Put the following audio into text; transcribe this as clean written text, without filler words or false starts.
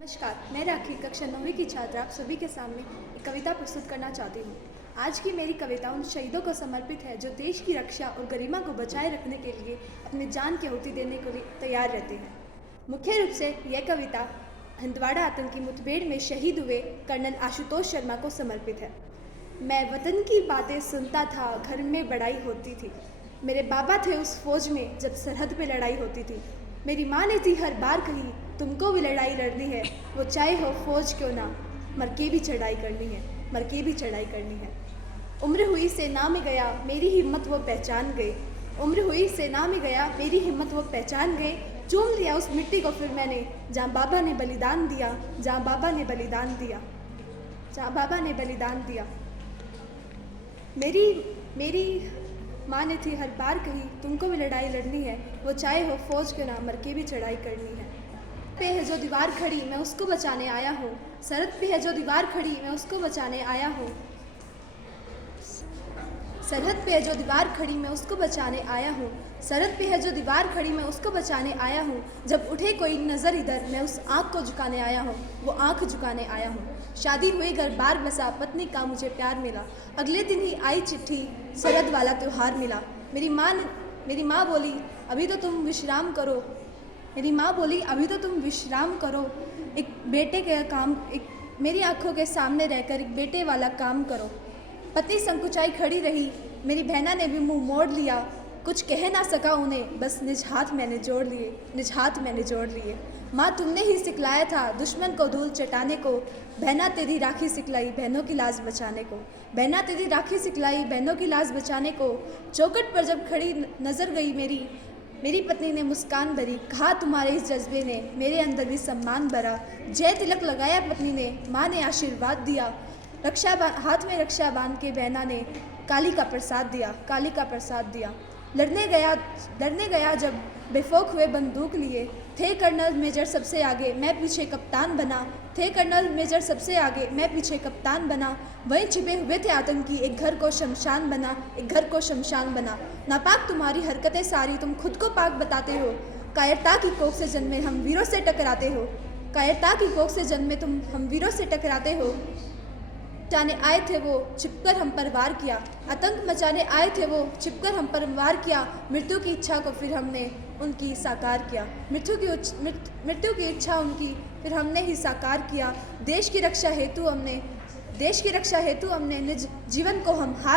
नमस्कार, मैं राखी कक्षा 9वीं की छात्रा आप सभी के सामने एक कविता प्रस्तुत करना चाहती हूँ। आज की मेरी कविता उन शहीदों को समर्पित है जो देश की रक्षा और गरिमा को बचाए रखने के लिए अपनी जान की आहुति देने के लिए तैयार रहते हैं। मुख्य रूप से यह कविता हंदवाड़ा आतंकी मुठभेड़ में शहीद हुए कर्नल आशुतोष शर्मा को समर्पित है। मैं वतन की बातें सुनता था, घर में बड़ाई होती थी। मेरे बाबा थे उस फौज में जब सरहद पे लड़ाई होती थी। मेरी माँ ने थी हर बार कही, तुमको भी लड़ाई लड़नी है, वो चाहे हो फौज क्यों ना, मर के भी चढ़ाई करनी है, मर के भी चढ़ाई करनी है। उम्र हुई सेना में गया, मेरी हिम्मत वो पहचान गए। उम्र हुई सेना में गया, मेरी हिम्मत वो पहचान गए। चूम लिया उस मिट्टी को फिर मैंने, जहाँ बाबा ने बलिदान दिया, जहाँ बाबा ने बलिदान दिया, जहाँ बाबा ने बलिदान दिया। मेरी माँ ने थी हर बार कही, तुमको भी लड़ाई लड़नी है, वो चाहे हो फौज क्यों ना, मर के भी चढ़ाई करनी है। पे है जो दीवार खड़ी, मैं उसको बचाने आया हूँ। सरहद पे है जो दीवार खड़ी, मैं उसको बचाने आया हूँ। सरहद पे है जो दीवार खड़ी, मैं उसको बचाने आया हूँ। सरहद पे है जो दीवार खड़ी, मैं उसको बचाने आया हूँ। जब उठे कोई नज़र इधर, मैं उस आँख को झुकाने आया हूँ, वो आँख झुकाने आया हूँ। शादी हुई घर बार बसा, पत्नी का मुझे प्यार मिला। अगले दिन ही आई चिट्ठी, सरहद वाला त्योहार मिला। मेरी माँ बोली, अभी तो तुम विश्राम करो। मेरी माँ बोली, अभी तो तुम विश्राम करो। एक बेटे का काम, एक मेरी आंखों के सामने रहकर एक बेटे वाला काम करो। पत्नी संकुचाई खड़ी रही, मेरी बहना ने भी मुंह मोड़ लिया। कुछ कह ना सका उन्हें, बस निज हाथ मैंने जोड़ लिए, निज हाथ मैंने जोड़ लिए। माँ तुमने ही सिखलाया था दुश्मन को धूल चटाने को, बहना तेरी राखी सिखलाई बहनों की लाज बचाने को। बहना तेरी राखी सिखलाई बहनों की लाज बचाने को। चौखट पर जब खड़ी नजर गई मेरी पत्नी ने मुस्कान भरी, कहा तुम्हारे इस जज्बे ने मेरे अंदर भी सम्मान भरा। जय तिलक लगाया पत्नी ने, माँ ने आशीर्वाद दिया। हाथ में रक्षा बांध के बहना ने काली का प्रसाद दिया, काली का प्रसाद दिया। लड़ने गया जब बेफौक हुए बंदूक लिए, थे कर्नल मेजर सबसे आगे, मैं पीछे कप्तान बना। थे कर्नल मेजर सबसे आगे, मैं पीछे कप्तान बना। वहीं छिपे हुए थे आतंकी, एक घर को शमशान बना, एक घर को शमशान बना। नापाक तुम्हारी हरकतें सारी, तुम खुद को पाक बताते हो। कायरता की कोख से जन्मे हम वीरों से टकराते हो। कायरता की कोख से जन्मे तुम हम वीरों से टकराते हो। मचाने आए थे वो, छिपकर हम पर वार किया। आतंक मचाने आए थे वो, छिपकर हम पर वार किया। मृत्यु की इच्छा को फिर हमने उनकी साकार किया। मृत्यु की इच्छा उनकी फिर हमने ही साकार किया। देश की रक्षा हेतु हमने निज जीवन को हम हार